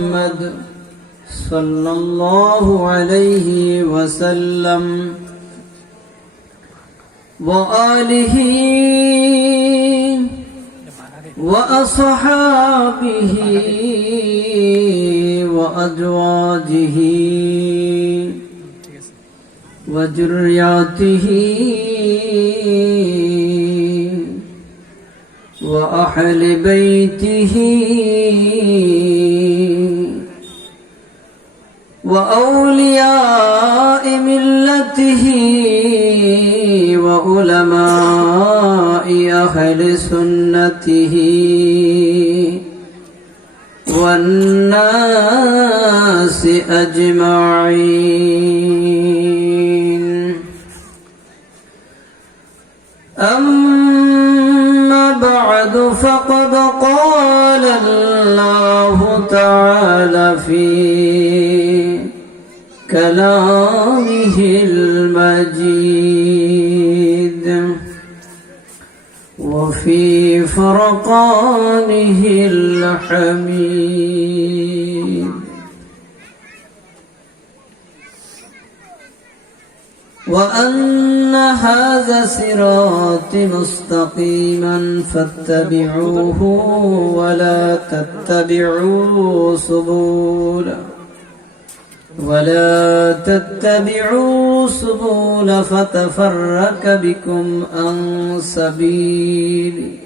محمد صلى الله عليه وسلم وآله وأصحابه وأزواجه وذرياته وأهل بيته وأولياء ملته وعلماء أهل سنته والناس أجمعين. أما بعد فقد قال الله تعالى في كلامه المجيد وفي فرقانه الحميد وأن هذا صراط مستقيما فاتبعوه ولا تتبعوا سبولا ولا تتبعوا سبول فتفرق بكم عن سبيل.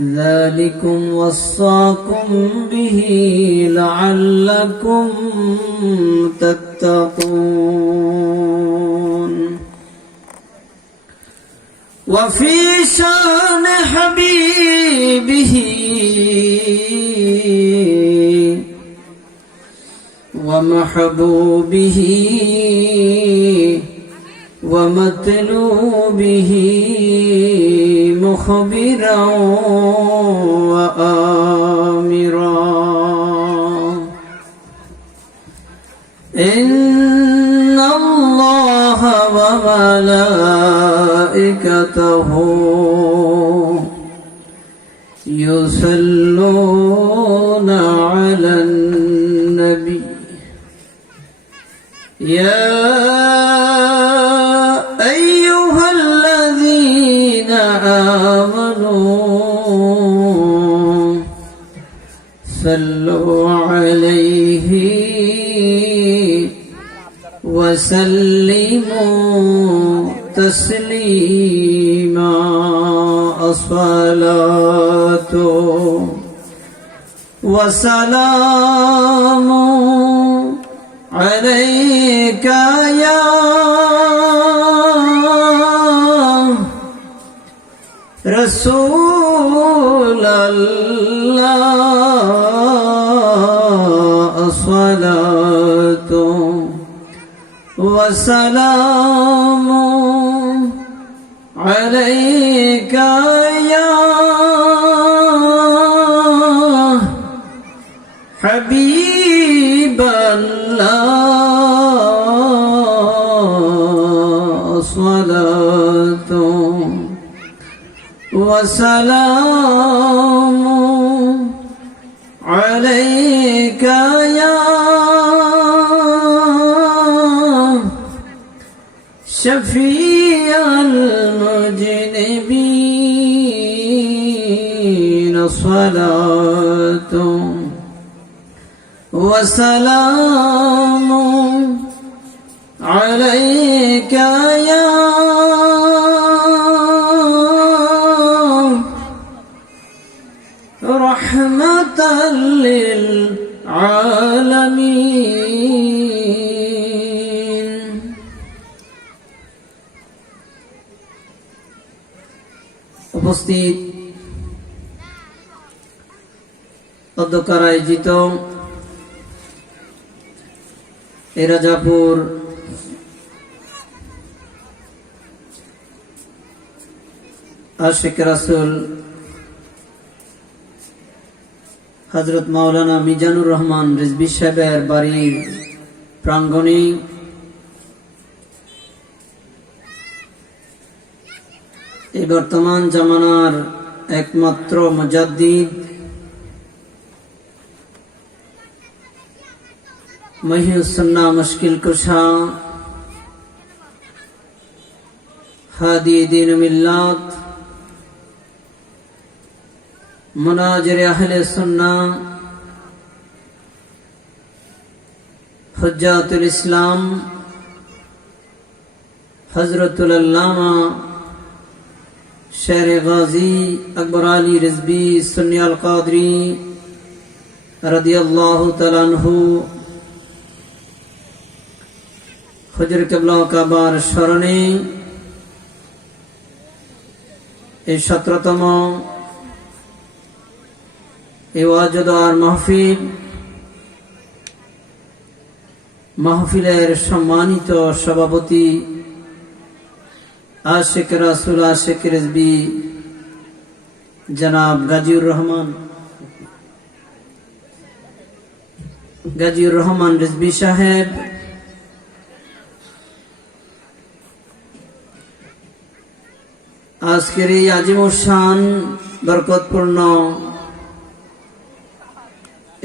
ذلكم وصاكم به لعلكم تتقون. وفي شأن حبيبه ومحبوبه ومطلوبه مخبرا وآمرا. إن الله وملائكته يصلون على يا أيها الذين آمنوا صلوا عليه وسلموا تسليما الصلاة وسلام رسول الله الصلاة وسلام عليك يا حبيب الله صلاة وسلام عليك يا شفيع المجنبين صلاة وسلام عليك يا رحمة للعالمين উপস্থিত অধ্যক্ষার আয়োজিত এ রাজাপুর আশেখ রাসুল হজরত মাওলানা মিজানুর রহমান রিজবি সাহেবের বাড়ির প্রাঙ্গণে এই বর্তমান জামানার একমাত্র মুজাদ্দিদ মহিউসন্না মুশকিল কুশা, হাদি দিন মিল্লাত মুনাজির আহলে সুন্না হজ্জাতুল ইসলাম হজরতুল আল্লামা শের গাজী আকবর আলী রিজবি সুনিয়াল কাদরি রাদিয়াল্লাহু তাআলা আনহু হজর কেবলা কাবার স্মরণে এই সতেরোতম এই ওয়াজদার মাহফিল, মাহফিলের সম্মানিত সভাপতি আশেখ রাসুল আশেখ রেজবি, জনাব গাজিউর রহমান। গাজিউর রহমান রেজবি সাহেব। আজকের এই আজিমুসান বরকতপূর্ণ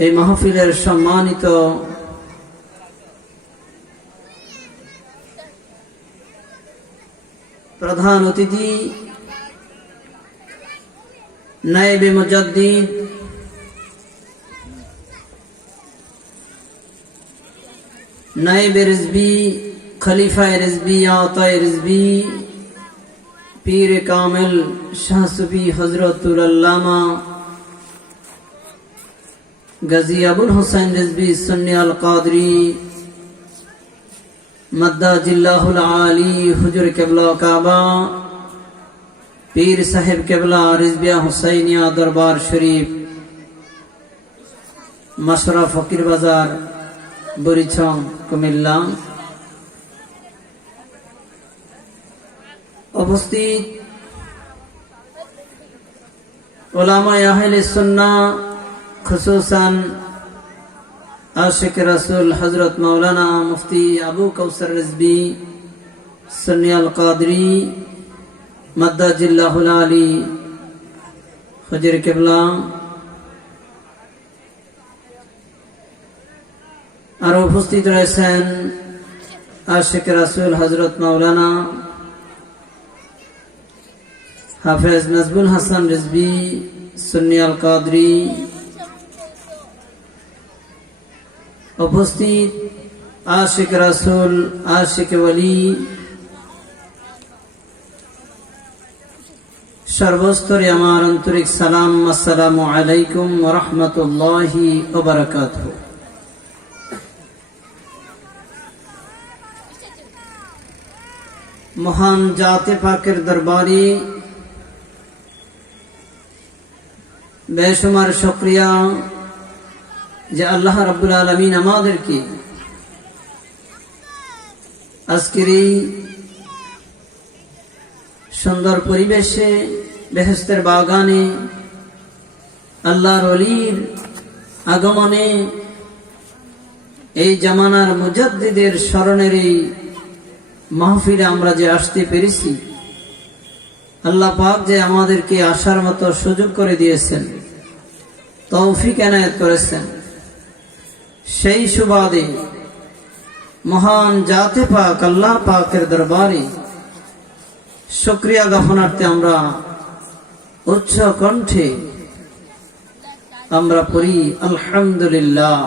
এই মাহফিলের সম্মানিত প্রধান অতিথি, নায়েবে মুজাদ্দিদ, নায়েবে রিজবি, খলিফায় রিজবি আতায় রিজবি, পীর কামেল শাহ সুফি হজরতুল গাজী আবুল হোসেন রিজবি সুন্নি আল কাদরি মদ্দা জিল্লাহুল আলী হুজুর কেবলা কাবা পীর সাহেব কেবলা রিজবিয়া হুসাইনিয়া দরবার শরীফ মাসরা ফকির বাজার বরিছং কুমিল্লা উপস্থিত ওলামা আহলে সুন্নাহ খুসুসান আশিক রাসুল হজরত মৌলানা মুফতি আবু কৌসর রিজবি সুনিয়াল কাদরি মাদ্দাজিল্লাহুল আলী হজর কেবলা আর উপস্থিত রয়েছেন আশিক রাসুল হজরত মৌলানা হাফেজ নজবুল হাসান রিজবি সুনিয়াল কাদরি উপস্থিত আশিক রাসুল, আশিক ওলি সর্বস্তরে আমার আন্তরিক সালাম, আসসালামু আলাইকুম রহমতুল্লাহি ওবরাকাত মহান জাতে পাকের দরবারে বেসুমার শুক্রিয়া যে আল্লাহ রাব্বুল আলমিন আমাদেরকে আজকের এই সুন্দর পরিবেশে বেহেস্তের বাগানে, আল্লাহর অলির আগমনে এই জামানার মুজাদ্দিদের স্মরণের এই মাহফিলে আমরা যে আসতে পেরেছি, আল্লাহ পাক যে আমাদেরকে আসার মতো সুযোগ করে দিয়েছেন, তৌফিক এনায়ত করেছেন। সেই সুবাদে মহান জাতে পাক, আল্লাহ পাকের দরবারে শুক্রিয়া জ্ঞাপনার্থে আমরা উচ্চ কণ্ঠে আমরা পড়ি, আলহামদুলিল্লাহ।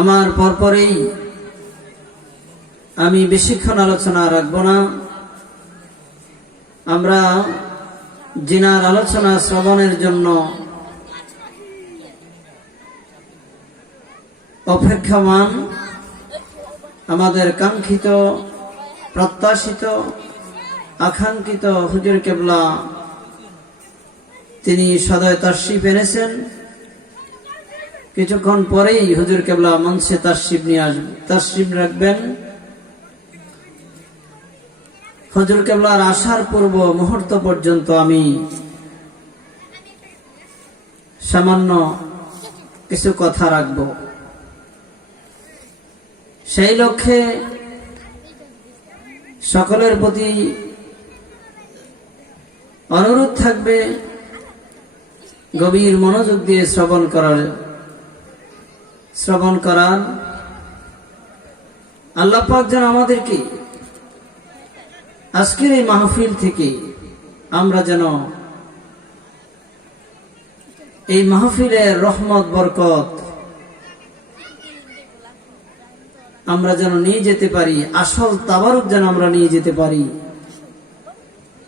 আমার পরপরেই আমি বেশিক্ষণ আলোচনা রাখব না। আমরা জিনার আলোচনা শ্রবণের জন্য অপেক্ষমান, আমাদের কাঙ্ক্ষিত, প্রত্যাশিত, আকাঙ্ক্ষিত হুজুর কেবলা তিনি সদয় তার্শিপ এনেছেন। কিছুক্ষণ পরেই হুজুর কেবলা মঞ্চে তার্শিপ নিয়ে আসবেন তার্শিপ রাখবেন। হজুর কেবলার আসার পূর্ব মুহূর্ত পর্যন্ত আমি সামান্য কিছু কথা রাখব। সেই লক্ষ্যে সকলের প্রতি অনুরোধ থাকবে গভীর মনোযোগ দিয়ে শ্রবণ করার শ্রবণ করার। আল্লাহ পাক যেন আমাদেরকে আজকের এই মাহফিল থেকে আমরা যেন এই মাহফিলের রহমত, বরকত আমরা যেন নিয়ে যেতে পারি, আসল তাবারুক যেন আমরা নিয়ে যেতে পারি।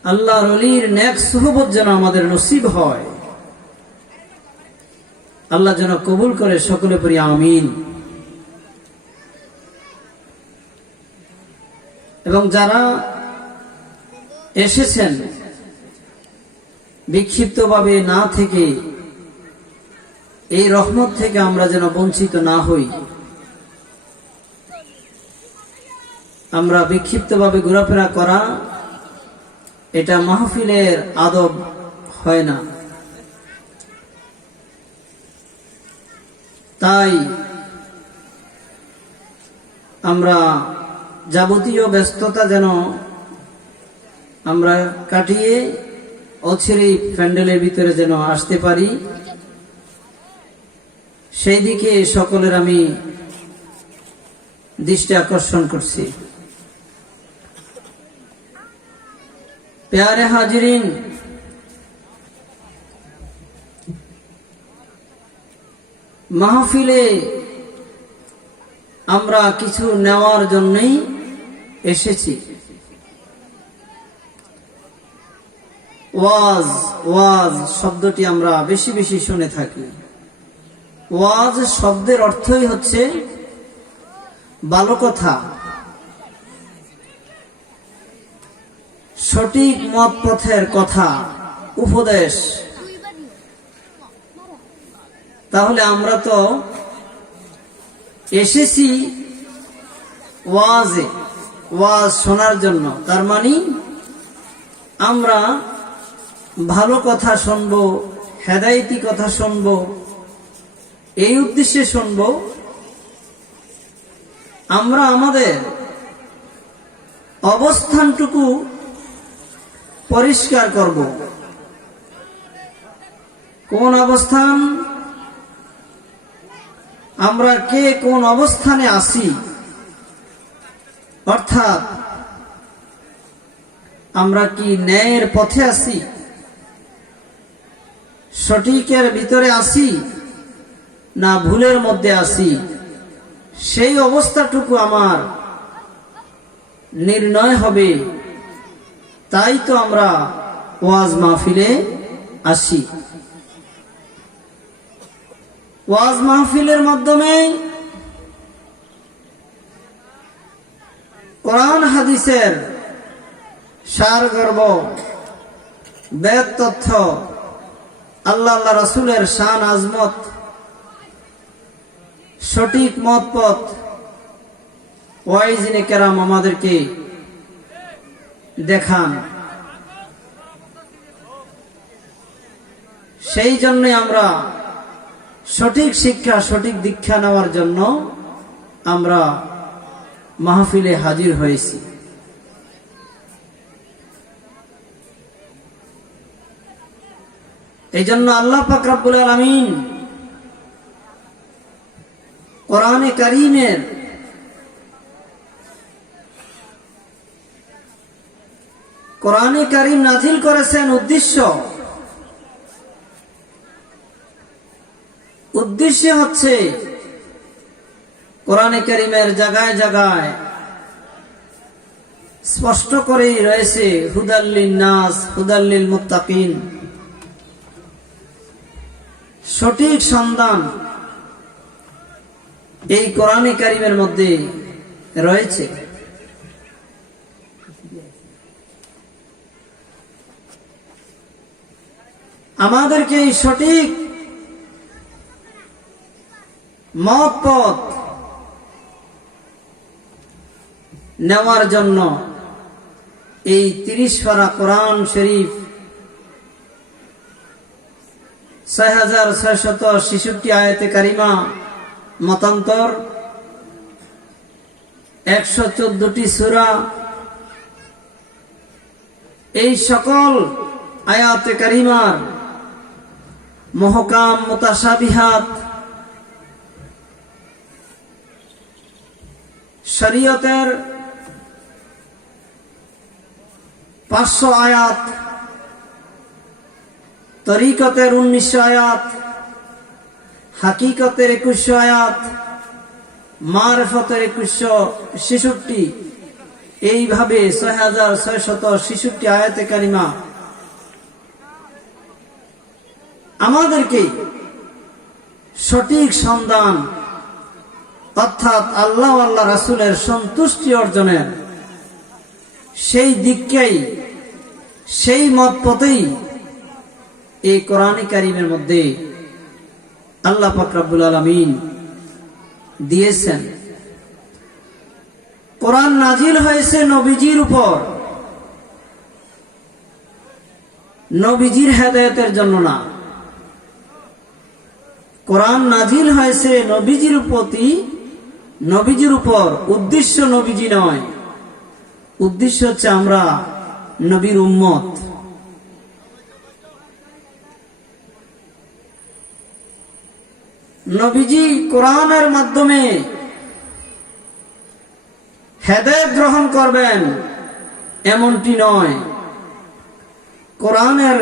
আল্লাহর অলির ন্যাক সুহবত যেন আমাদের নসিব হয়। আল্লাহ যেন কবুল করে সকলে পরি আমিন। এবং যারা এসেছেন। বিক্ষিপ্তভাবে না থেকে এই রহমত থেকে আমরা যেন বঞ্চিত না হই। আমরা বিক্ষিপ্তভাবে ঘোরাফেরা করা, এটা মাহফিলের আদব হয় না। তাই আমরা যাবতীয় ব্যস্ততা যেন আমরা কাটিয়ে অচিরেই প্যান্ডেলের ভিতরে যেন আসতে পারি। সেই দিকে সকলের আমি দৃষ্টি আকর্ষণ করছি। প্যারে হাজিরিন, মাহফিলে আমরা কিছু নেওয়ার জন্যই এসেছি। ওয়াজ ওয়াজ শব্দটি আমরা বেশি বেশি শুনে থাকি। ওয়াজ শব্দের অর্থই হচ্ছে ভালো কথা সঠিক মত পথের কথা, উপদেশ। তাহলে আমরা তো এসেছি ওয়াজে, ওয়াজ শোনার জন্য। তার মানে আমরা ভালো কথা শুনব, হেদায়তি কথা শুনব, এই উদ্দেশ্যে শুনব, আমরা আমাদের অবস্থানটুকু পরিষ্কার করব। কোন অবস্থান? আমরা কে কোন অবস্থানে আসি অর্থাৎ আমরা কি ন্যায়ের পথে আসি সঠিকের ভিতরে আসি না ভুলের মধ্যে আসি? সেই অবস্থাটুকু আমার নির্ণয় হবে। তাই তো আমরা ওয়াজ মাহফিলে আসি। ওয়াজ মাহফিলের মাধ্যমে কোরআন হাদিসের সার গর্ব বেদ তথ্য আল্লাহ আল্লাহ রসুলের শান আজমত, সঠিক মত পথ ওয়াইজিনে কেরাম আমাদেরকে দেখান। সেই জন্য আমরা সঠিক শিক্ষা, সঠিক দীক্ষা নেওয়ার জন্য আমরা মাহফিলে হাজির হয়েছি। এই জন্য আল্লাহ ফাকরাবুল আলমিন কোরআনে করিমের কোরআনে করিম নাজিল করেছেন উদ্দেশ্য। উদ্দেশ্য হচ্ছে কোরআনে করিমের জায়গায় জায়গায় স্পষ্ট করেই রয়েছে হুদাল্লিন নাস হুদাল্লিল মুত্তাকিন সঠিক সন্ধান এই কোরআনে কারিমের মধ্যে রয়েছে। আমাদেরকে এই সঠিক মত পথ নেওয়ার জন্য এই তিরিশ পারা কোরআন শরীফ ছয় হাজার ছয় শত ছেষট্টি আয়তে কারিমা, মতান্তর। একশো চোদ্দটি সুরা। এই সকল আয়াতে কারিমার মহকাম, মোতাসাবিহাত, শরীয়তের পাঁচশো আয়াত তরিকতের উনিশশো আয়াত, হাকিকতের একুশশো আয়াত, মারফতের একুশশো ছেষট্টি, এইভাবে ছয় হাজার ছয় শত ছেষট্টি আয়াতে কারিমা। আমাদেরকে সঠিক সন্ধান অর্থাৎ আল্লাহ আল্লাহ রাসুলের সন্তুষ্টি অর্জনের সেই দিককেই, সেই মত পথেই এই কোরআনে কারিমের মধ্যে আল্লাহ ফাকরাবুল আলমিন দিয়েছেন, কোরআন নাজিল হয়েছে নবীজির উপর। নবীজির হেদায়তের জন্য না। কোরআন নাজিল হয়েছে নবীজির প্রতি, নবীজির উপর। উদ্দেশ্য নবীজি নয়। উদ্দেশ্য হচ্ছে আমরা নবীর উম্মত। নবীজি কোরআনের মাধ্যমে হেদায়ত গ্রহণ করবেন, এমনটি নয়। কোরআনের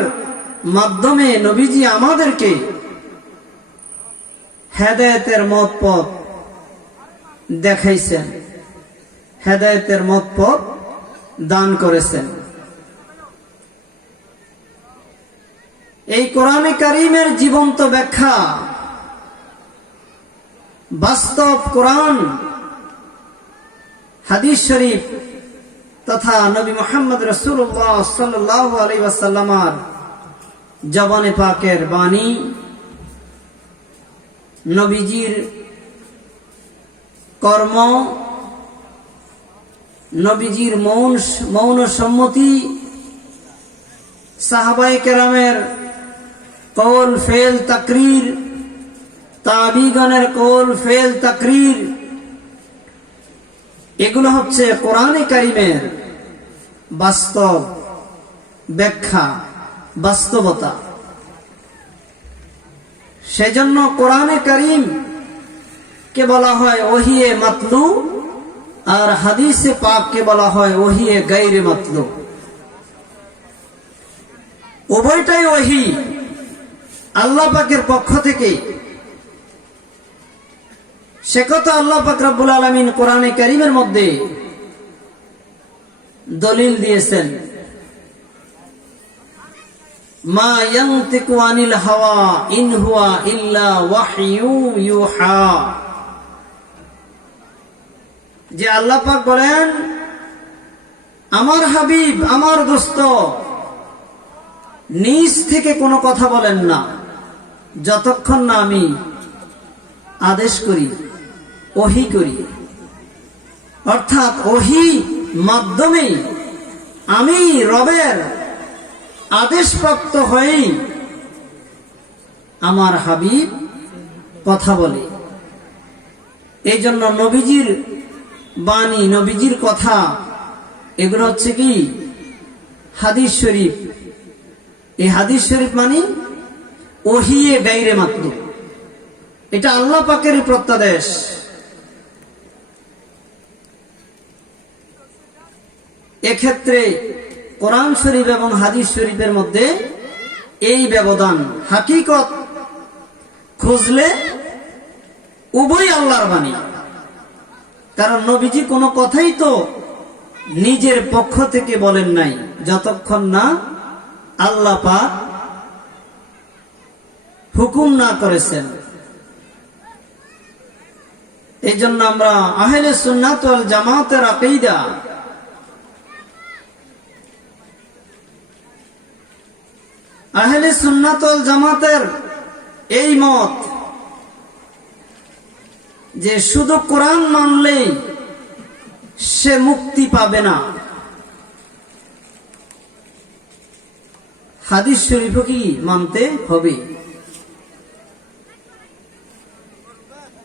মাধ্যমে নবীজি আমাদেরকে হেদায়তের মত পথ দেখাইছেন, হেদায়তের মত পথ দান করেছেন। এই কোরআনে কারিমের জীবন্ত ব্যাখ্যা বাস্তব কোরআন, হাদিস শরীফ তথা নবী মোহাম্মদ রসুল্লাহ সাল্লাহ আলী ওয়াসাল্লামার জবানে পাকের বাণী, নবীজির কর্ম, নবীজির মৌন মৌন সম্মতি সাহাবাই কেরামের কৌল ফেল, তাকরির তাবিগণের কোল, ফেল, তাকরির। এগুলো হচ্ছে কোরআনে কারিমের বাস্তব ব্যাখ্যা, বাস্তবতা। সেজন্য কোরআনে করিম কে বলা হয় ওহিয়ে মাতলু, আর হাদিসে পাক কে বলা হয় ওহিয়ে গাইরে মাতলু। উভয়টাই ওহি। আল্লাহ পাকের পক্ষ থেকে সে কথা আল্লাহ পাক রব্বুল আলমিন কোরআনে করিমের মধ্যে দলিল দিয়েছেন। মা ইয়ান্তিকু আনিল হাওয়া ইন হুয়া ইল্লা ওয়াহয়ু ইউহা। যে আল্লাহ পাক বলেন, আমার হাবিব, আমার দোস্ত, নিজ থেকে কোনো কথা বলেন না। যতক্ষণ না আমি আদেশ করি ওহি করি। অর্থাৎ ওহি মাধ্যমে আমি রবের আদেশপ্রাপ্ত হয়েই আমার হাবিব কথা বলে। এই জন্য নবীজির বাণী, নবীজির কথা, এগুলো হচ্ছে কি? হাদিস শরীফ। এই হাদিস শরীফ মানে ওহিয়ে গাইরে মাত্র এটা আল্লাহ পাকের প্রত্যাদেশ। এক্ষেত্রে কোরআন শরীফ এবং হাদিস শরীফের মধ্যে এই ব্যবধান, হাকিকত খুঁজলে উভয় আল্লাহর বাণী। কারণ নবীজি কোনো কথাই তো নিজের পক্ষ থেকে বলেন নাই, যতক্ষণ না আল্লাহ পাক হুকুম না করেছেন। এই জন্য আমরা আহলে সুন্নাত জামাতের আকিদা আহলে সুন্নাত ওয়াল জামাতের এই মত যে শুধু কোরআন মানলেই সে মুক্তি পাবে না। হাদিস শরীফ কি মানতে হবে?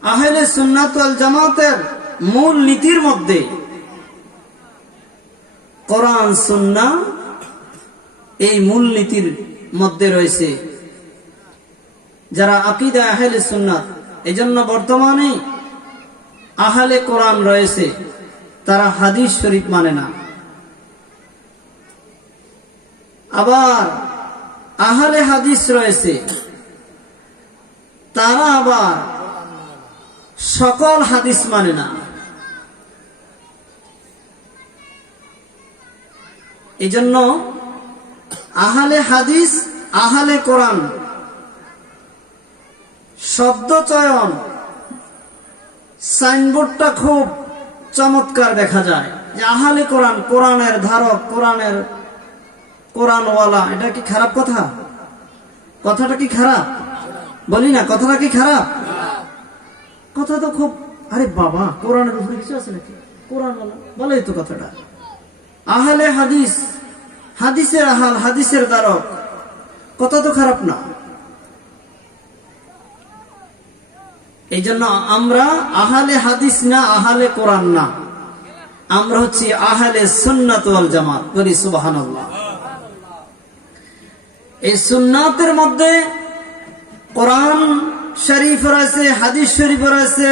আহলে সুন্নাতল জামাতের মূল নীতির মধ্যে কোরআন সুন্না এই মূল নীতির মধ্যে রয়েছে। যারা আকিদা আহলে সুন্নাত, এজন্য বর্তমানে আহলে কোরআন রয়েছে, তারা হাদিস শরীফ মানে না। আবার আহলে হাদিস রয়েছে, তারা আবার সকল হাদিস মানে না। এই জন্য আহালে হাদিস, আহালে কোরআন। শব্দ চয়ন। সাইনবোর্ডটা খুব চমৎকার দেখা যায়। যে আহালে কোরআন, কোরআনের ধারক, কোরআনের কোরআনওয়ালা, এটা কি খারাপ কথা? কথাটা কি খারাপ? বলি না, কথাটা কি খারাপ? কথা তো খুব, আরে বাবা, কোরআনের উপরে কিছু আছে নাকি? কোরআনওয়ালা, বলাই তো কথাটা। আহালে হাদিস হাদিসের আহাল, হাদিসের দ্বারক কথা তো খারাপ না। এই জন্য আমরা আহালে হাদিস না, আহালে কোরআন না। আমরা হচ্ছি আহালে সুন্নাত ওয়াল জামাত, বলি সুবহানাল্লাহ। এই সুন্নাতের মধ্যে কোরআন শরীফ রয়েছে, হাদিস শরীফ রয়েছে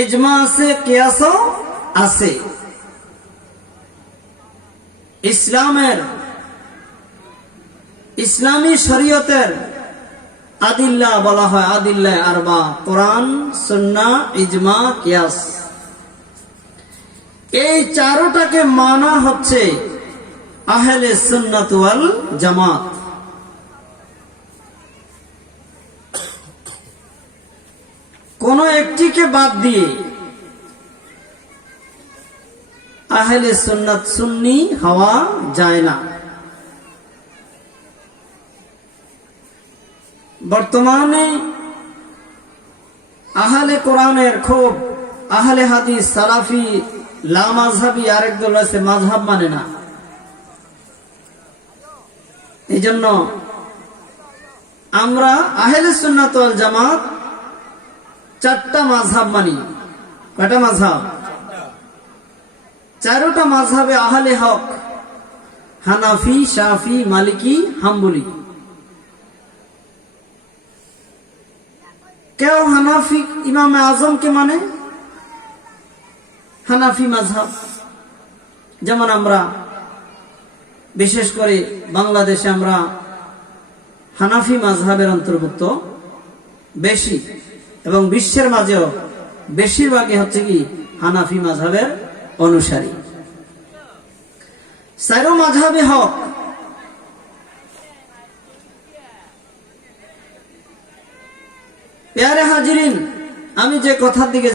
এজমা আছে কিয়াসও আছে। ইসলামের, ইসলামী শরীয়তের আদিল্লা বলা হয় আদিল্লা আরবা, কোরআন, সুন্না, ইজমা, কিয়াস। এই চারোটাকে মানা হচ্ছে আহলে সুন্নাত ওয়াল জামাত। কোন একটিকে বাদ দিয়ে আহলে সুন্নাত সুন্নি হওয়া যায় না। বর্তমানে আহলে কোরআনের খুব, আহলে হাদিস, সালাফি, লা আরেক দল আছে মাঝহাব মানে না। এই জন্য আমরা আহলে সুন্নাত জামাত চারটা মাঝহাব মানি। কয়টা মাঝহাব চারোটা মাঝহাবে আহলে হক, হানাফি, শাফি, মালিকি, হাম্বলি। কেউ হানাফি ইমাম আজমকে মানে? হানাফি মাঝহাব যেমন আমরা, বিশেষ করে বাংলাদেশে আমরা হানাফি মাঝহাবের অন্তর্ভুক্ত বেশি এবং বিশ্বের মাঝেও বেশিরভাগই হচ্ছে কি হানাফি মাঝহাবের অনুসারী। সাইরো মাঝাবে হক। হাজিরিন আমি যে কথার দিকে